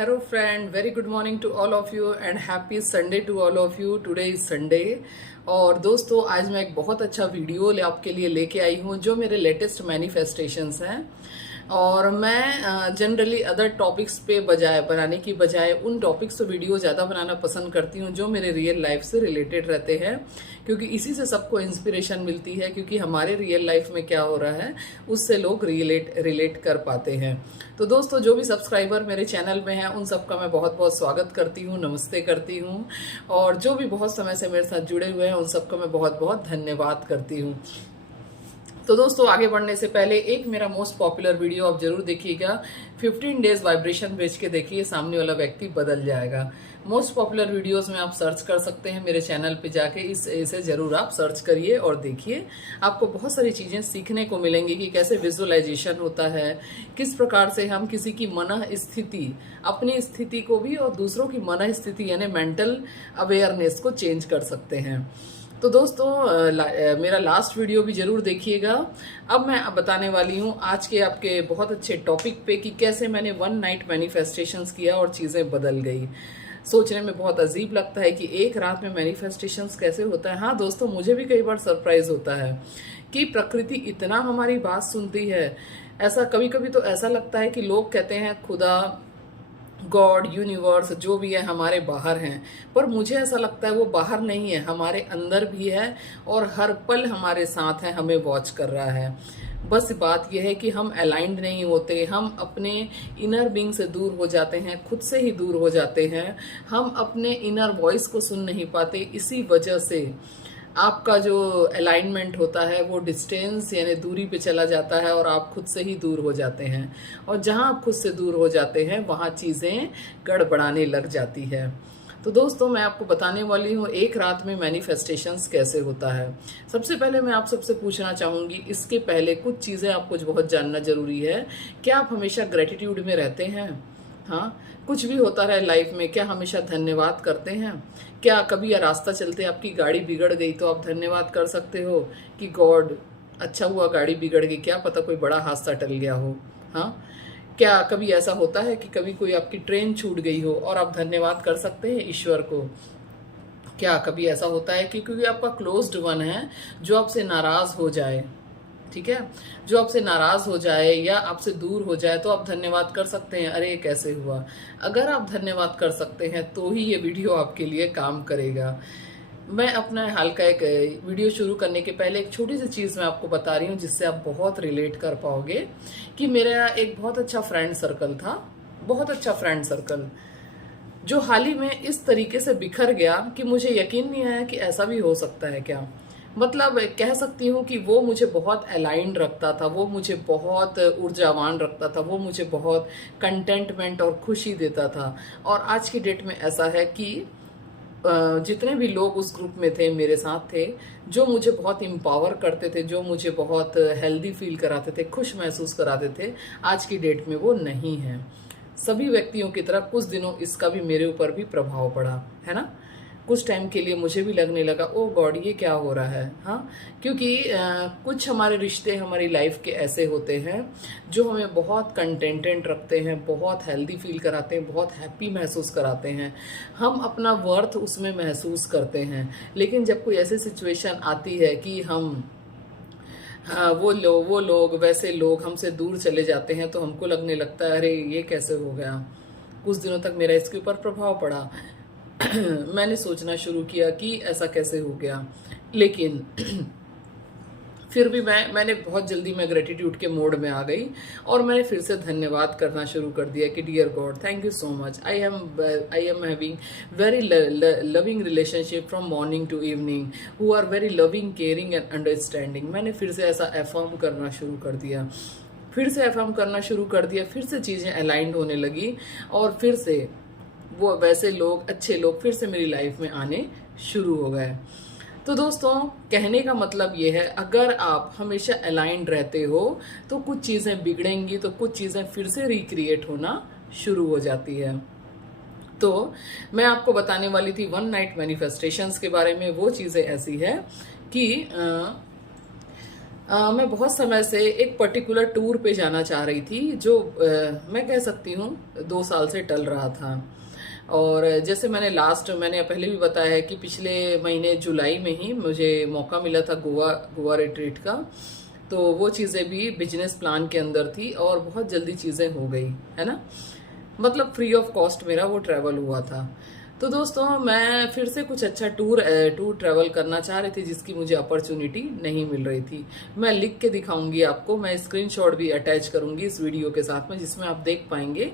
Hello friend, very good morning to all of you and happy Sunday to all of you. Today is Sunday और दोस्तों आज मैं एक बहुत अच्छा वीडियो आपके लिए लेके आई हूँ जो मेरे लेटेस्ट मैनिफेस्टेशंस हैं। और मैं जनरली अदर टॉपिक्स पे बनाने की बजाय उन टॉपिक्स पे वीडियो ज़्यादा बनाना पसंद करती हूँ जो मेरे रियल लाइफ से रिलेटेड रहते हैं, क्योंकि इसी से सबको इंस्पिरेशन मिलती है। क्योंकि हमारे रियल लाइफ में क्या हो रहा है उससे लोग रिलेट कर पाते हैं। तो दोस्तों जो भी सब्सक्राइबर मेरे चैनल में हैं उन सबका मैं बहुत बहुत स्वागत करती हूँ, नमस्ते करती हूँ। और जो भी बहुत समय से मेरे साथ जुड़े हुए हैं उन सबका मैं बहुत बहुत धन्यवाद करती हूँ। तो दोस्तों आगे बढ़ने से पहले एक मेरा मोस्ट पॉपुलर वीडियो आप जरूर देखिएगा। 15 डेज वाइब्रेशन भेज के देखिए, सामने वाला व्यक्ति बदल जाएगा। मोस्ट पॉपुलर वीडियोस में आप सर्च कर सकते हैं मेरे चैनल पे जाके, इसे जरूर आप सर्च करिए और देखिए। आपको बहुत सारी चीजें सीखने को मिलेंगी कि कैसे विजुअलाइजेशन होता है, किस प्रकार से हम किसी की मन स्थिति, अपनी स्थिति को भी और दूसरों की मन स्थिति यानी मेंटल अवेयरनेस को चेंज कर सकते हैं। तो दोस्तों मेरा लास्ट वीडियो भी जरूर देखिएगा। अब मैं बताने वाली हूँ आज के आपके बहुत अच्छे टॉपिक पे कि कैसे मैंने 1 नाइट मैनिफेस्टेशंस किया और चीज़ें बदल गई। सोचने में बहुत अजीब लगता है कि एक रात में मैनिफेस्टेशंस कैसे होता है। हाँ दोस्तों, मुझे भी कई बार सरप्राइज होता है कि प्रकृति इतना हमारी बात सुनती है। ऐसा कभी कभी तो ऐसा लगता है कि लोग कहते हैं खुदा, गॉड, यूनिवर्स जो भी है हमारे बाहर हैं, पर मुझे ऐसा लगता है वो बाहर नहीं है, हमारे अंदर भी है और हर पल हमारे साथ है, हमें वॉच कर रहा है। बस बात यह है कि हम अलाइंड नहीं होते, हम अपने इनर बीइंग से दूर हो जाते हैं, खुद से ही दूर हो जाते हैं, हम अपने इनर वॉइस को सुन नहीं पाते। इसी वजह से आपका जो अलाइनमेंट होता है वो डिस्टेंस यानी दूरी पे चला जाता है और आप खुद से ही दूर हो जाते हैं। और जहां आप खुद से दूर हो जाते हैं वहां चीजें गड़बड़ाने लग जाती है। तो दोस्तों मैं आपको बताने वाली हूँ एक रात में मैनिफेस्टेशंस कैसे होता है। सबसे पहले मैं आप सबसे पूछना चाहूंगी, इसके पहले कुछ चीजें आपको बहुत जानना जरूरी है। क्या आप हमेशा ग्रेटिट्यूड में रहते हैं? हाँ, कुछ भी होता रहे लाइफ में क्या हमेशा धन्यवाद करते हैं? क्या कभी रास्ता चलते आपकी गाड़ी बिगड़ गई तो आप धन्यवाद कर सकते हो कि गॉड अच्छा हुआ गाड़ी बिगड़ गई, क्या पता कोई बड़ा हादसा टल गया हो। हाँ, क्या कभी ऐसा होता है कि कभी कोई आपकी ट्रेन छूट गई हो और आप धन्यवाद कर सकते हैं ईश्वर को? क्या कभी ऐसा होता है कि क्योंकि आपका क्लोज्ड वन है जो आपसे नाराज हो जाए, ठीक है, जो आपसे नाराज हो जाए या आपसे दूर हो जाए तो आप धन्यवाद कर सकते हैं, अरे कैसे हुआ। अगर आप धन्यवाद कर सकते हैं तो ही ये वीडियो आपके लिए काम करेगा। मैं अपना हाल का एक वीडियो शुरू करने के पहले एक छोटी सी चीज़ मैं आपको बता रही हूँ जिससे आप बहुत रिलेट कर पाओगे। कि मेरा एक बहुत अच्छा फ्रेंड सर्कल था, बहुत अच्छा फ्रेंड सर्कल, जो हाल ही में इस तरीके से बिखर गया कि मुझे यकीन नहीं आया कि ऐसा भी हो सकता है क्या। मतलब कह सकती हूँ कि वो मुझे बहुत अलाइंड रखता था, वो मुझे बहुत ऊर्जावान रखता था, वो मुझे बहुत कंटेंटमेंट और खुशी देता था। और आज की डेट में ऐसा है कि जितने भी लोग उस ग्रुप में थे, मेरे साथ थे, जो मुझे बहुत इम्पावर करते थे, जो मुझे बहुत हेल्दी फील कराते थे, खुश महसूस कराते थे, आज की डेट में वो नहीं है। सभी व्यक्तियों की तरह कुछ दिनों इसका भी मेरे ऊपर भी प्रभाव पड़ा है ना। कुछ टाइम के लिए मुझे भी लगने लगा ओ गॉड ये क्या हो रहा है। हाँ, क्योंकि कुछ हमारे रिश्ते हमारी लाइफ के ऐसे होते हैं जो हमें बहुत कंटेंटेड रखते हैं, बहुत हेल्दी फील कराते हैं, बहुत हैप्पी महसूस कराते हैं, हम अपना वर्थ उसमें महसूस करते हैं। लेकिन जब कोई ऐसी सिचुएशन आती है कि हम वो लोग वैसे लोग हमसे दूर चले जाते हैं तो हमको लगने लगता है अरे ये कैसे हो गया। कुछ दिनों तक मेरा इसके ऊपर प्रभाव पड़ा। मैंने सोचना शुरू किया कि ऐसा कैसे हो गया। लेकिन फिर भी मैंने बहुत जल्दी मैं ग्रेटिट्यूड के मोड में आ गई और मैंने फिर से धन्यवाद करना शुरू कर दिया कि dear God thank you so much, I am having very loving relationship from morning to evening who are very loving, caring and understanding. मैंने फिर से ऐसा अफर्म करना शुरू कर दिया, फिर से अफर्म करना शुरू कर दिया, फिर से चीज़ें अलाइंड होने लगी और फिर से वो वैसे लोग, अच्छे लोग फिर से मेरी लाइफ में आने शुरू हो गए। तो दोस्तों कहने का मतलब ये है, अगर आप हमेशा अलाइंड रहते हो तो कुछ चीज़ें बिगड़ेंगी तो कुछ चीज़ें फिर से रिक्रिएट होना शुरू हो जाती है। तो मैं आपको बताने वाली थी 1 नाइट मैनिफेस्टेशंस के बारे में। वो चीज़ें ऐसी है कि मैं बहुत समय से एक पर्टिकुलर टूर पे जाना चाह रही थी, जो मैं कह सकती हूँ 2 साल से टल रहा था। और जैसे मैंने पहले भी बताया है कि पिछले महीने जुलाई में ही मुझे मौका मिला था गोवा रिट्रीट का। तो वो चीज़ें भी बिजनेस प्लान के अंदर थी और बहुत जल्दी चीज़ें हो गई, है ना। मतलब फ्री ऑफ कॉस्ट मेरा वो ट्रैवल हुआ था। तो दोस्तों, मैं फिर से कुछ अच्छा टूर ट्रैवल करना चाह रही थी, जिसकी मुझे अपॉर्चुनिटी नहीं मिल रही थी। मैं लिख के दिखाऊंगी आपको, मैं स्क्रीनशॉट भी अटैच करूंगी इस वीडियो के साथ में, जिसमें आप देख पाएंगे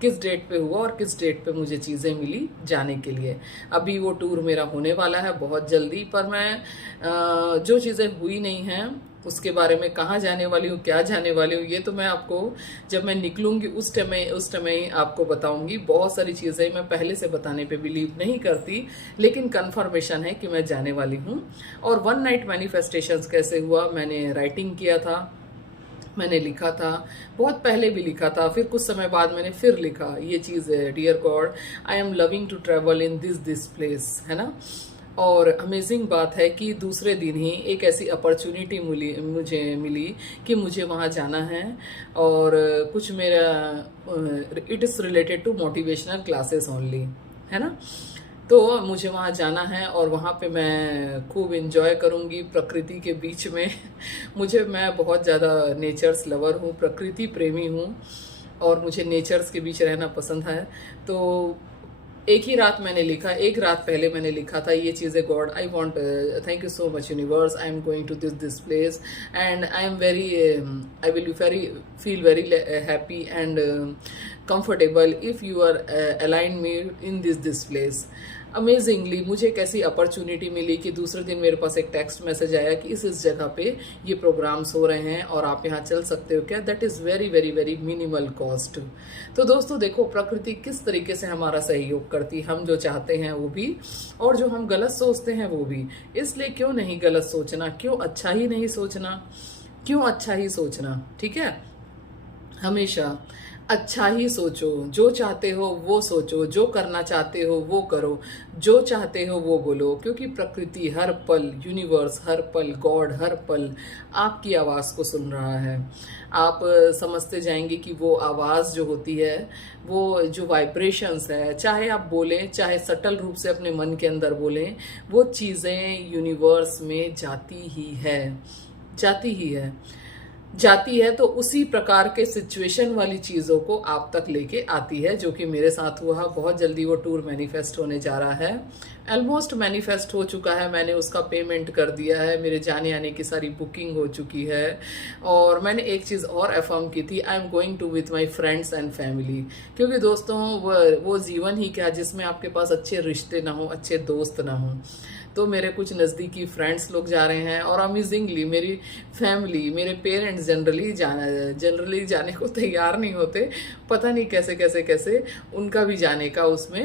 किस डेट पे हुआ और किस डेट पे मुझे चीज़ें मिली जाने के लिए। अभी वो टूर मेरा होने वाला है बहुत जल्दी, पर मैं जो चीज़ें हुई नहीं हैं उसके बारे में, कहाँ जाने वाली हूँ, क्या जाने वाली हूँ, ये तो मैं आपको जब मैं निकलूंगी उस टाइम ही आपको बताऊंगी। बहुत सारी चीज़ें मैं पहले से बताने पे बिलीव नहीं करती, लेकिन कंफर्मेशन है कि मैं जाने वाली हूँ। और 1 नाइट मैनिफेस्टेशंस कैसे हुआ, मैंने राइटिंग किया था, मैंने लिखा था, बहुत पहले भी लिखा था, फिर कुछ समय बाद मैंने फिर लिखा ये चीज़ है, dear God I am loving to travel in this place, है ना। और अमेजिंग बात है कि दूसरे दिन ही एक ऐसी अपॉर्चुनिटी मुझे मिली कि मुझे वहाँ जाना है। और कुछ मेरा it is related to motivational classes only, है ना। तो मुझे वहाँ जाना है और वहाँ पे मैं खूब इंजॉय करूँगी प्रकृति के बीच में। मैं बहुत ज़्यादा नेचर्स लवर हूँ, प्रकृति प्रेमी हूँ, और मुझे नेचर्स के बीच रहना पसंद है। तो एक ही रात मैंने लिखा, एक रात पहले मैंने लिखा था ये चीज़ें, God I want, thank you so much universe, I am going to this place and I am very I will feel very happy and comfortable if you are aligned me in this place। Amazingly मुझे एक ऐसी opportunity मिली कि दूसरे दिन मेरे पास एक text message आया कि इस जगह पे ये प्रोग्राम्स हो रहे हैं और आप यहाँ चल सकते हो क्या। That is very very very minimal cost. तो दोस्तों देखो, प्रकृति किस तरीके से हमारा सहयोग करती, हम जो चाहते हैं वो भी, और जो हम गलत सोचते हैं वो भी। इसलिए क्यों नहीं गलत सोचना, क्यों अच्छा ही नहीं सोचना, क्यों अच्छा ही सोचना, ठीक है। हमेशा अच्छा ही सोचो, जो चाहते हो वो सोचो, जो करना चाहते हो वो करो, जो चाहते हो वो बोलो, क्योंकि प्रकृति हर पल, यूनिवर्स हर पल, गॉड हर पल आपकी आवाज़ को सुन रहा है। आप समझते जाएंगे कि वो आवाज़ जो होती है, वो जो वाइब्रेशंस है, चाहे आप बोलें, चाहे सटल रूप से अपने मन के अंदर बोलें, वो चीज़ें यूनिवर्स में जाती ही है, जाती ही है, जाती है। तो उसी प्रकार के सिचुएशन वाली चीज़ों को आप तक लेके आती है, जो कि मेरे साथ हुआ। बहुत जल्दी वो टूर मैनिफेस्ट होने जा रहा है, ऑलमोस्ट मैनिफेस्ट हो चुका है, मैंने उसका पेमेंट कर दिया है, मेरे जाने आने की सारी बुकिंग हो चुकी है। और मैंने एक चीज़ और अफर्म की थी, I am going to with my friends and family. क्योंकि दोस्तों वो जीवन ही क्या जिसमें आपके पास अच्छे रिश्ते ना हो, अच्छे दोस्त ना हो। तो मेरे कुछ नज़दीकी फ्रेंड्स लोग जा रहे हैं, और अमेजिंगली मेरी फैमिली, मेरे पेरेंट्स जनरली जाने को तैयार नहीं होते। पता नहीं कैसे उनका भी जाने का उसमें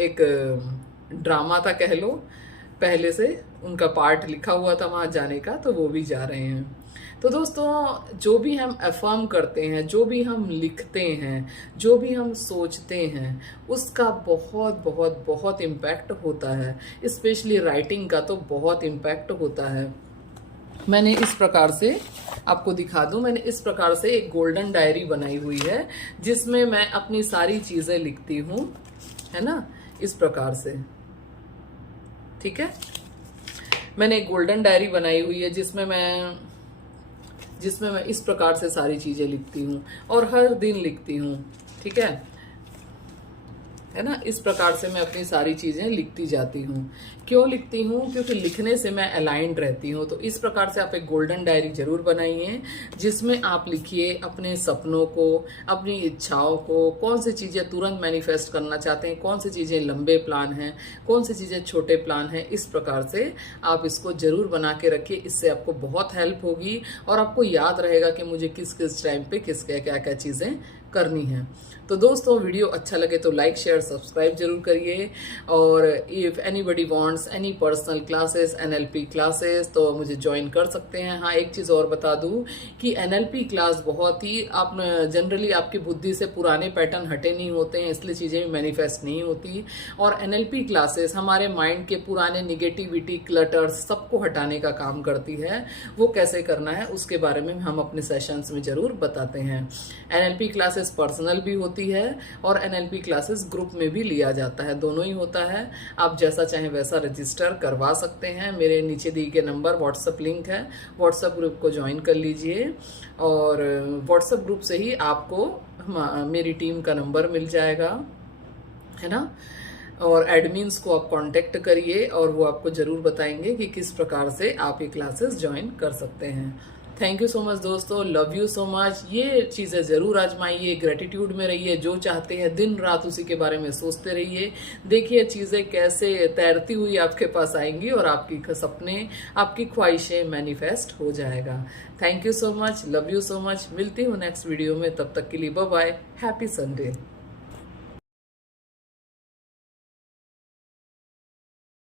एक ड्रामा था कह लो, पहले से उनका पार्ट लिखा हुआ था वहाँ जाने का, तो वो भी जा रहे हैं। तो दोस्तों, जो भी हम अफर्म करते हैं, जो भी हम लिखते हैं, जो भी हम सोचते हैं, उसका बहुत बहुत बहुत इम्पैक्ट होता है। स्पेशली राइटिंग का तो बहुत इम्पैक्ट होता है। मैंने इस प्रकार से आपको दिखा दूं, मैंने इस प्रकार से एक गोल्डन डायरी बनाई हुई है, जिसमें मैं अपनी सारी चीज़ें लिखती हूँ, है ना, इस प्रकार से, ठीक है। मैंने एक गोल्डन डायरी बनाई हुई है जिसमें मैं इस प्रकार से सारी चीज़ें लिखती हूँ, और हर दिन लिखती हूँ, ठीक है ना। इस प्रकार से मैं अपनी सारी चीज़ें लिखती जाती हूँ। क्यों लिखती हूँ? क्योंकि लिखने से मैं अलाइंड रहती हूँ। तो इस प्रकार से आप एक गोल्डन डायरी जरूर बनाइए, जिसमें आप लिखिए अपने सपनों को, अपनी इच्छाओं को, कौन सी चीज़ें तुरंत मैनिफेस्ट करना चाहते हैं, कौन सी चीज़ें लंबे प्लान हैं, कौन सी चीज़ें छोटे प्लान हैं। इस प्रकार से आप इसको जरूर बना के रखिए, इससे आपको बहुत हेल्प होगी, और आपको याद रहेगा कि मुझे किस किस टाइम पे क्या क्या चीज़ें करनी है। तो दोस्तों वीडियो अच्छा लगे तो लाइक शेयर सब्सक्राइब जरूर करिए। और if anybody wants any personal classes NLP classes तो मुझे ज्वाइन कर सकते हैं। हाँ, एक चीज़ और बता दूं कि एनएलपी क्लास बहुत ही आप जनरली आपकी बुद्धि से पुराने पैटर्न हटे नहीं होते हैं, इसलिए चीज़ें भी मैनिफेस्ट नहीं होती। और एनएलपी क्लासेस हमारे माइंड के पुराने निगेटिविटी क्लटर्स सबको हटाने का काम करती है। वो कैसे करना है उसके बारे में हम अपने सेशंस में जरूर बताते हैं। एनएलपी क्लासेस पर्सनल भी होती है और एनएलपी क्लासेस ग्रुप में भी लिया जाता है, दोनों ही होता है। आप जैसा चाहें वैसा रजिस्टर करवा सकते हैं। मेरे नीचे दिए गए नंबर व्हाट्सएप लिंक है, व्हाट्सएप ग्रुप को ज्वाइन कर लीजिए और व्हाट्सएप ग्रुप से ही आपको मेरी टीम का नंबर मिल जाएगा, है ना। और एडमिन्स को आप कांटेक्ट करिए और वो आपको जरूर बताएंगे कि किस प्रकार से आप ये क्लासेस ज्वाइन कर सकते हैं। थैंक यू सो मच दोस्तों, लव यू सो मच। ये चीज़ें ज़रूर आजमाइए, ग्रेटिट्यूड में रहिए, जो चाहते हैं दिन रात उसी के बारे में सोचते रहिए। देखिए चीज़ें कैसे तैरती हुई आपके पास आएंगी और आपकी सपने, आपकी ख्वाहिशें मैनिफेस्ट हो जाएगा। Thank you so much, love you so much. मिलती हूँ नेक्स्ट वीडियो में, तब तक के लिए बाय बाय, हैप्पी संडे।